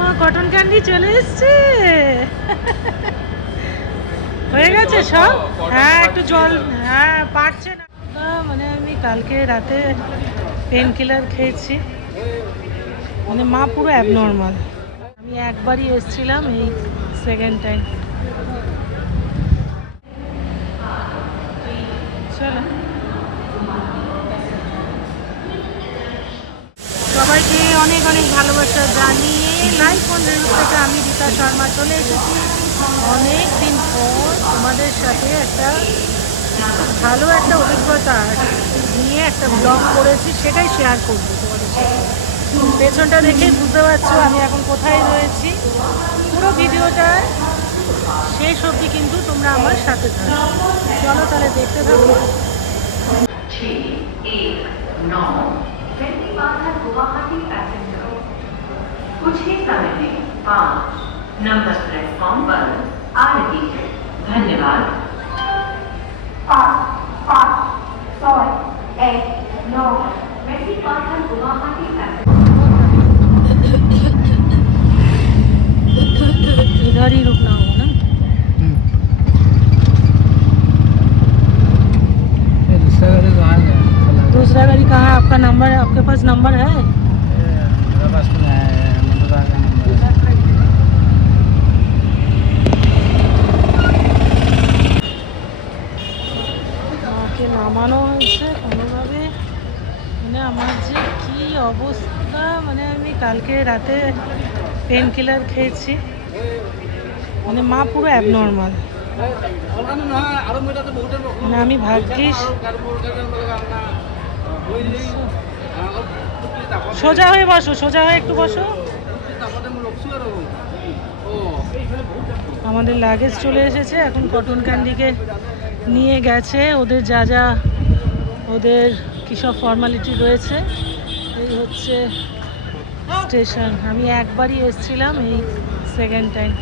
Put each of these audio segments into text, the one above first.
মা cotton candy চলে এসছে। হয়ে গেছে সব? হ্যাঁ একটু জল হ্যাঁ পারছে না। মানে আমি কালকে রাতে পেন কিলার খেয়েছি। মানে মা পুরো অ্যাবনর্মাল আমি একবারই এসেছিলাম এই সেকেন্ড টাইম চলো। সবাইকে অনেক অনেক ভালোবাসা জানিয়ে নাই কোন রেডিও থেকে আমি রীতা শর্মা চলে এসেছি। অনেক দিন পর তোমাদের সাথে একটা ভালো একটা অভিজ্ঞতা নিয়ে একটা ব্লগ করেছি, সেটাই শেয়ার করব তোমাদের সাথে। পেছনটা দেখেই বুঝতে পারছ আমি এখন কোথায় রয়েছি। পুরো ভিডিওটা শেষ অবধি কিন্তু তোমরা আমার সাথে থাকো। চলো তাহলে দেখতে থাকো। बाधा गुवाहाटी पैसेंजर। कुछ ही समय में पाँच नंबर प्लेटफॉर्म पर आ रही है। धन्यवाद। आपका नंबर है आपके पास नंबर है ये मेरे पास तो नहीं है मधुरा का नंबर है আমাকে নামানো হয়েছে কোনোভাবে মানে আমার যে কি অবস্থা মানে আমি কালকে রাতে পেন কিলার খেয়েছি মানে মা পুরো অ্যাবনর্মাল মানে আমি ভাগ্যিস সোজা হয়ে বসো, সোজা হয়ে একটু বসো। আমাদের লাগেজ চলে এসেছে, এখন কটন ক্যান্ডিকে নিয়ে গেছে। ওদের যা যা, ওদের কী সব ফর্মালিটি রয়েছে, এই হচ্ছে স্টেশন আমি একবারই এসেছিলাম এই সেকেন্ড টাইম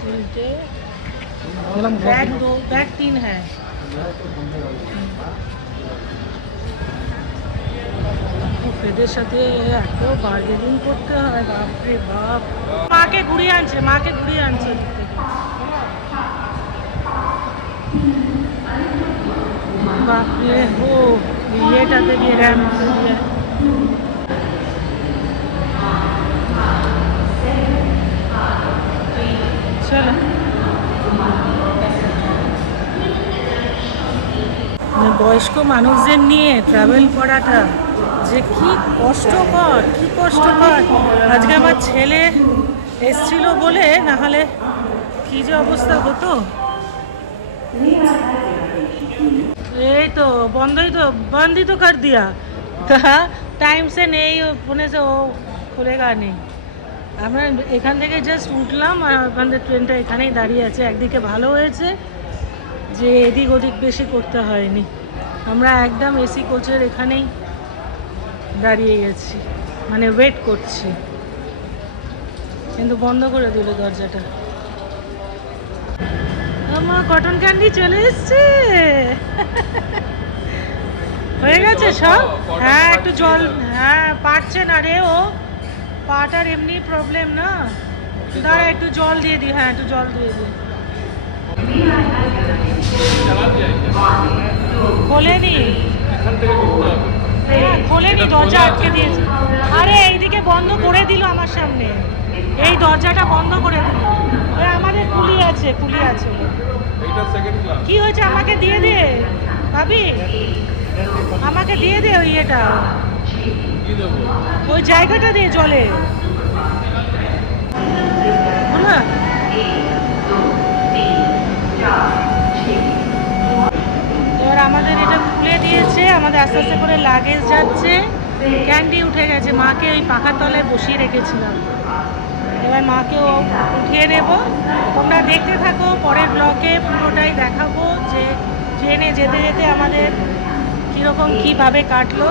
তিনটে बैग दो बैग तीन है উফ, এদের সাথে এত বার্গেনিং করতে হয় বাপরে বাপ মাকে ঘুরিয়ে আনছে মাকে ঘুরিয়ে আনছে এদিক থেকে। বাপরে ও ইয়েটাতে দিয়ে র্যাম দিয়ে চলো বয়স্ক মানুষদের নিয়ে ট্রাভেল করাটা যে কি কষ্টকর কি কষ্টকর। আজকে আমার ছেলে এসছিল বলে না হলে কি যে অবস্থা হতো? এই তো, বন্ধই তো বন্ধই তো কর দিয়া। টাইম সে নেই, ফোনে সে ও খুলেগা নেই। আমরা এখান থেকে জাস্ট উঠলাম আর আমাদের ট্রেনটা এখানেই দাঁড়িয়ে আছে। একদিকে ভালো হয়েছে, যে এদিক ওদিক বেশি করতে হয়নি। আমরা একদম এসি কোচের এখানেই দাঁড়িয়ে গেছি। মানে ওয়েট করছি। কিন্তু বন্ধ করে দিল দরজাটা। আমার কটন ক্যান্ডি চলে এসছে। হয়ে গেছে সব? হ্যাঁ একটু জল হ্যাঁ পারছে না রে ও। পাটার এমনি প্রবলেম না। দাঁড়া একটু জল দিয়ে দিই হ্যাঁ একটু জল দিয়ে দিই খোলেনি। হ্যাঁ, খোলেনি দরজা আটকে দিয়েছে। আরে এইদিকে বন্ধ করে দিল আমার সামনে। এই দরজাটা বন্ধ করে দিল। আমাদের কুলি আছে কুলি আছে কি হয়েছে? আমাকে দিয়ে দে ভাবি। আমাকে দিয়ে দে ওই এটা ওই জায়গাটা দিয়ে জলে। হলো? এবার আমাদের এটা খুলে দিয়েছে আমাদের আস্তে আস্তে করে লাগেজ যাচ্ছে ক্যান্ডি উঠে গেছে। মাকে ওই পাখার তলায় বসিয়ে রেখেছিলাম। এবার মাকেও উঠিয়ে নেব। তোমরা দেখতে থাকো, পরের ব্লকে পুরোটাই দেখাবো যে ট্রেনে যেতে যেতে আমাদের কীরকম, কীভাবে কাটলো।